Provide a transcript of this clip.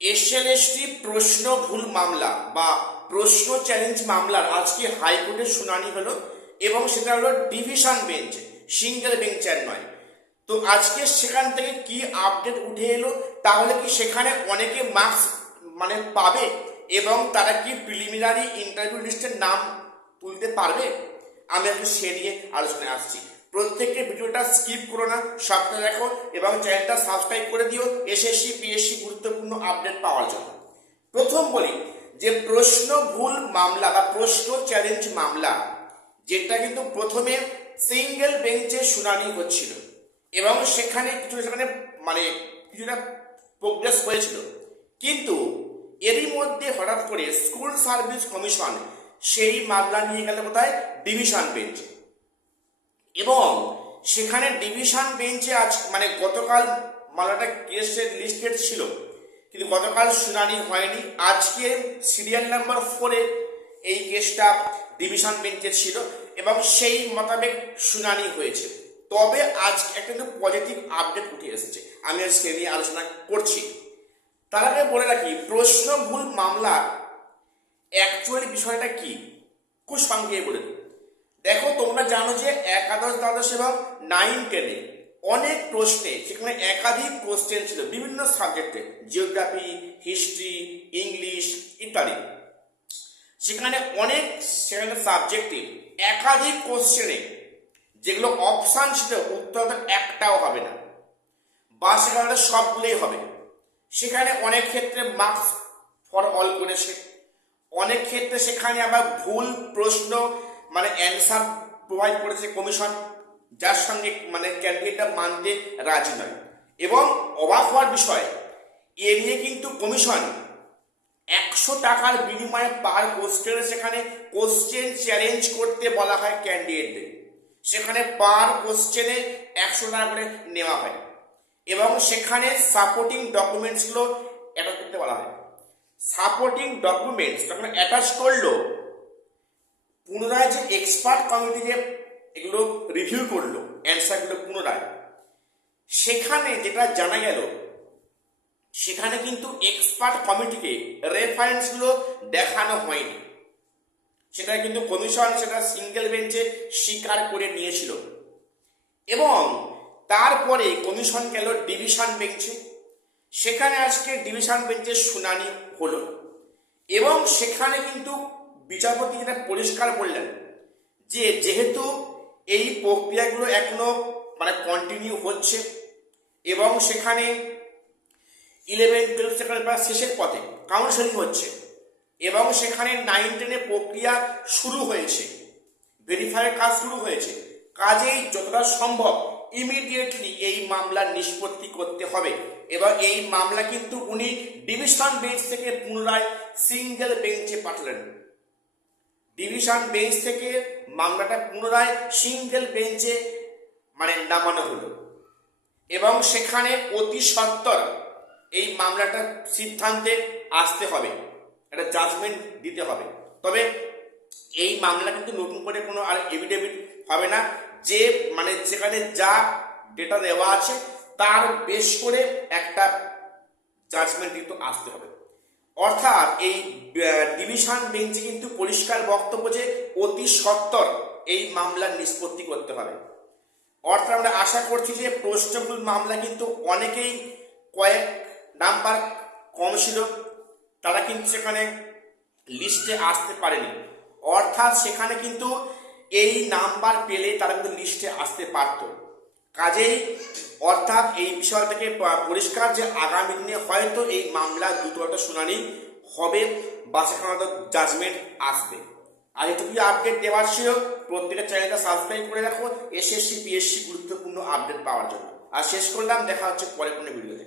SLST প্রশ্ন ভুল মামলা বা প্রশ্ন চ্যালেঞ্জ মামলার আজকে হাইকোর্টে শুনানি হলো এবং সেটা হলো ডিভিশন বেঞ্চ, সিঙ্গেল বেঞ্চের নয়। তো আজকে সেখান থেকে কি আপডেট উঠে এলো, তাহলে কি সেখানে অনেকে মার্কস পাবে এবং তারা কি প্রিলিমিনারি ইন্টারভিউ লিস্টের নাম তুলতে পারবে? আমি একটু সে নিয়ে আলোচনায় আসছি। প্রত্যেককে ভিডিওটা স্কিপ করো না, সবটা দেখো এবং চ্যানেলটা সাবস্ক্রাইব করে দিও এসএসসি পিএসসি গুরুত্বপূর্ণ আপডেট পাওয়ার জন্য। প্রথম বলি যে প্রশ্ন ভুল মামলা বা প্রশ্ন চ্যালেঞ্জ মামলা, যেটা কিন্তু প্রথমে সিঙ্গেল বেঞ্চে শুনানি হচ্ছিল এবং সেখানে কিছুটা প্রোগ্রেস হয়েছিল, কিন্তু এরই মধ্যে হঠাৎ করে স্কুল সার্ভিস কমিশন সেই মামলা নিয়ে গেল কোথায়? ডিভিশন বেঞ্চে। এবং সেখানে ডিভিশন বেঞ্চে আজ গতকাল মামলাটা কেসের লিস্টেড ছিল, কিন্তু গতকাল শুনানি হয়নি। আজকে সিরিয়াল নাম্বার 4-এ এই কেসটা ডিভিশন বেঞ্চে ছিল এবং সেই মোতাবেক শুনানি হয়েছে। তবে আজ একটা কিন্তু পজিটিভ আপডেট উঠে এসেছে, আমি আজকে নিয়ে আলোচনা করছি। তার আগে বলে রাখি, প্রশ্ন ভুল মামলা অ্যাকচুয়ালি বিষয়টা কি, খুব সংক্ষেপে বলে দিই। দেখো, তোমরা জানো যে একাদশ, দ্বাদশ এবং 9-10-এ অনেক প্রশ্নে সেখানে একাধিক কোশ্চেন ছিল বিভিন্ন সাবজেক্টে, জিওগ্রাফি, হিস্ট্রি, ইংলিশ ইত্যাদি। সেখানে সাবজেক্টে একাধিক কোশ্চেনে যেগুলো অপশান ছিল উত্তর একটাও হবে না বা সেখানে সবগুলোই হবে। সেখানে অনেক ক্ষেত্রে মার্কস ফর অল করেছে, অনেক ক্ষেত্রে সেখানে আবার ভুল প্রশ্ন অ্যান্সার প্রোভাইড করেছে কমিশন, যার সঙ্গে ক্যান্ডিডেটটা মানতে রাজি নয়। এবং অবাক হওয়ার বিষয়, এ নিয়ে কিন্তু কমিশন 100 টাকার বিনিময়ে পার কোশ্চেনে সেখানে কোশ্চেন চ্যালেঞ্জ করতে বলা হয় ক্যান্ডিডেটদের। সেখানে পার কোশ্চেনে 100 টাকা করে নেওয়া হয় এবং সেখানে সাপোর্টিং ডকুমেন্টসগুলো অ্যাটাচ করতে বলা হয়। সাপোর্টিং ডকুমেন্টস যখন অ্যাটাচ করলো, পুনরায় যে এক্সপার্ট কমিটি যে এগুলো রিভিউ করলো অ্যান্সারগুলো পুনরায়, সেখানে যেটা জানা গেল, সেখানে কিন্তু এক্সপার্ট কমিটিকে রেফারেন্সগুলো দেখানো হয়নি। সেটা কিন্তু কমিশন সেটা সিঙ্গেল বেঞ্চে স্বীকার করে নিয়েছিল। এবং তারপরে কমিশন গেল ডিভিশন বেঞ্চে। সেখানে আজকে ডিভিশন বেঞ্চের শুনানি হলো এবং সেখানে কিন্তু বিচারপতি যেটা পরিষ্কার বললেন যে যেহেতু এই প্রক্রিয়াগুলো এখনো কন্টিনিউ হচ্ছে এবং সেখানে 11-12 সেখানে প্রায় শেষের পথে কাউন্সেলিং হচ্ছে এবং সেখানে 9-10-এ প্রক্রিয়া শুরু হয়েছে, ভেরিফাইয়ের কাজ শুরু হয়েছে, কাজেই যতটা সম্ভব ইমিডিয়েটলি এই মামলার নিষ্পত্তি করতে হবে এবং এই মামলা কিন্তু উনি ডিভিশন বেঞ্চ থেকে পুনরায় সিঙ্গেল বেঞ্চে পাঠালেন। ডিভিশন বেঞ্চ থেকে মামলাটা পুনরায় সিঙ্গেল বেঞ্চে নামানো হলো এবং সেখানে অতি সত্বর এই মামলাটা সিদ্ধান্তে আসতে হবে, একটা জাজমেন্ট দিতে হবে। তবে এই মামলা কিন্তু নতুন করে কোনো আর এভিডেভিট হবে না, যে যেখানে যা ডেটা দেওয়া আছে তার বেশ করে একটা জাজমেন্ট কিন্তু আসতে হবে। অর্থাৎ এই ডিভিশন বেঞ্চে কিন্তু পরিষ্কার বক্তব্য যে অতি সত্বর এই মামলার নিষ্পত্তি করতে হবে। অর্থাৎ আমরা আশা করছি যে প্রশ্নভুল মামলা কিন্তু অনেকেই কয়েক নাম্বার কম ছিল, তারা কিন্তু সেখানে লিস্টে আসতে পারেনি। অর্থাৎ সেখানে কিন্তু এই নাম্বার পেলে তারা কিন্তু লিস্টে আসতে পারত। কাজেই অর্থাৎ এই বিষয় থেকে পরিষ্কার যে আগামী দিনে হয়তো এই মামলা দ্রুত শুনানি হবে বা সেখানে জাজমেন্ট আসবে। আর এটুকুই আপডেট দেওয়ার ছিল। প্রত্যেকের চ্যানেলটা সাবস্ক্রাইব করে রাখো এসএসসি পিএসসি গুরুত্বপূর্ণ আপডেট পাওয়ার জন্য। আর শেষ করলাম, দেখা হচ্ছে পরে কোনো ভিডিওতে।